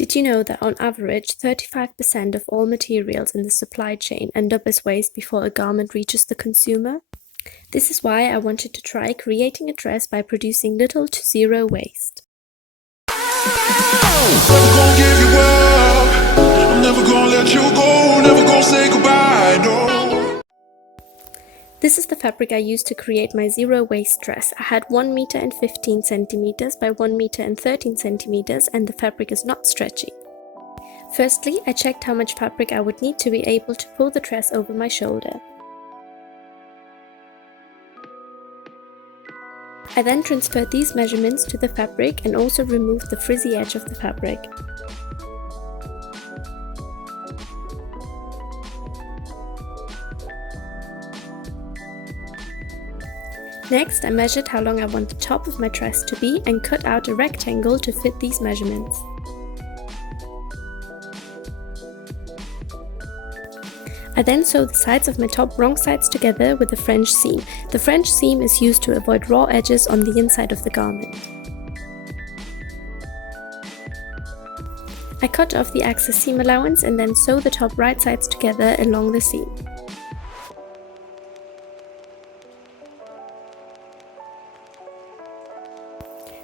Did you know that on average 35% of all materials in the supply chain end up as waste before a garment reaches the consumer? This is why I wanted to try creating a dress by producing little to zero waste. Never gonna give you up. I'm never gonna let you go. Never gonna say goodbye, no. This is the fabric I used to create my zero waste dress. I had 1 meter and 15 centimeters by 1 meter and 13 centimeters, and the fabric is not stretchy. Firstly, I checked how much fabric I would need to be able to pull the dress over my shoulder. I then transferred these measurements to the fabric and also removed the frizzy edge of the fabric. Next, I measured how long I want the top of my dress to be and cut out a rectangle to fit these measurements. I then sewed the sides of my top wrong sides together with a French seam. The French seam is used to avoid raw edges on the inside of the garment. I cut off the excess seam allowance and then sew the top right sides together along the seam.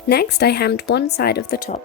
Next, I hemmed one side of the top.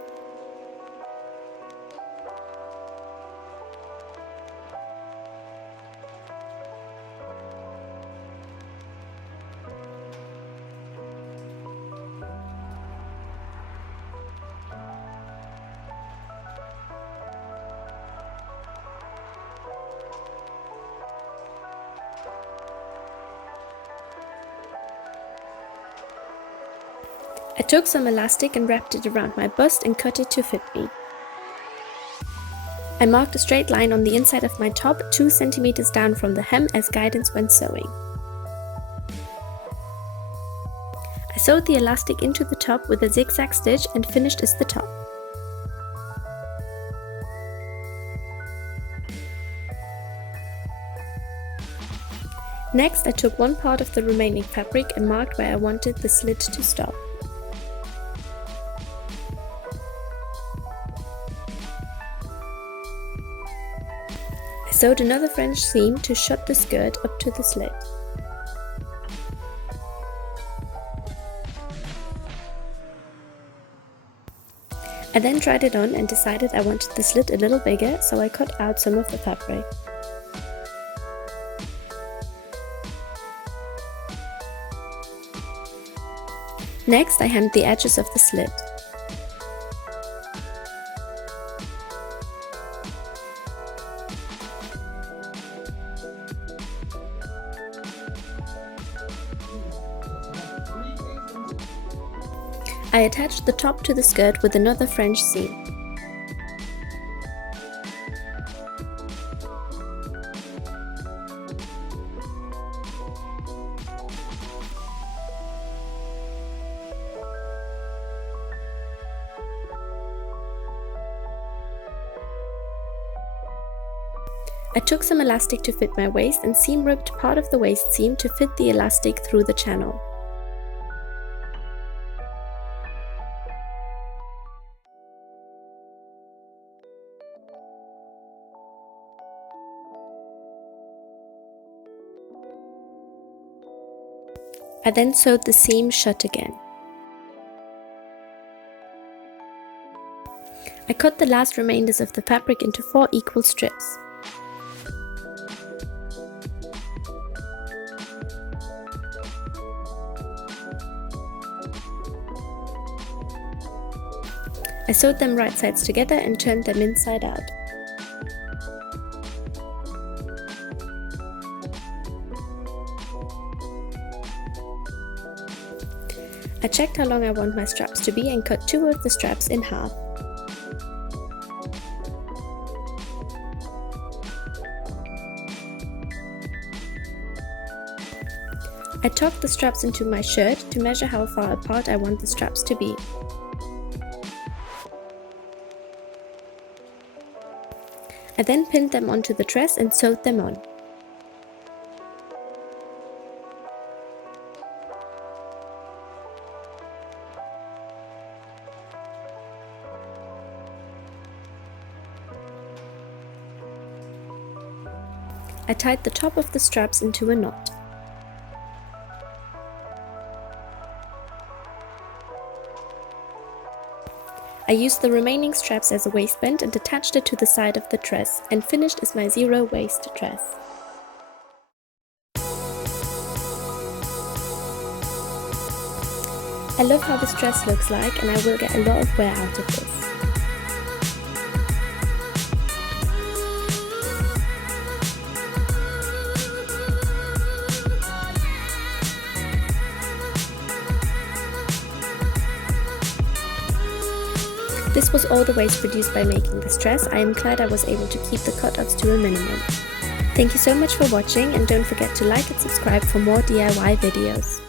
I took some elastic and wrapped it around my bust and cut it to fit me. I marked a straight line on the inside of my top 2 centimeters down from the hem as guidance when sewing. I sewed the elastic into the top with a zigzag stitch and finished as the top. Next, I took one part of the remaining fabric and marked where I wanted the slit to stop. I sewed another French seam to shut the skirt up to the slit. I then tried it on and decided I wanted the slit a little bigger, so I cut out some of the fabric. Next, I hemmed the edges of the slit. I attached the top to the skirt with another French seam. I took some elastic to fit my waist and seam ripped part of the waist seam to fit the elastic through the channel. I then sewed the seam shut again. I cut the last remainders of the fabric into 4 equal strips. I sewed them right sides together and turned them inside out. I checked how long I want my straps to be and cut 2 of the straps in half. I tucked the straps into my shirt to measure how far apart I want the straps to be. I then pinned them onto the dress and sewed them on. I tied the top of the straps into a knot. I used the remaining straps as a waistband and attached it to the side of the dress, and finished as my zero waist dress. I love how this dress looks like, and I will get a lot of wear out of this. This was all the waste produced by making this dress. I am glad I was able to keep the cutouts to a minimum. Thank you so much for watching, and don't forget to like and subscribe for more DIY videos.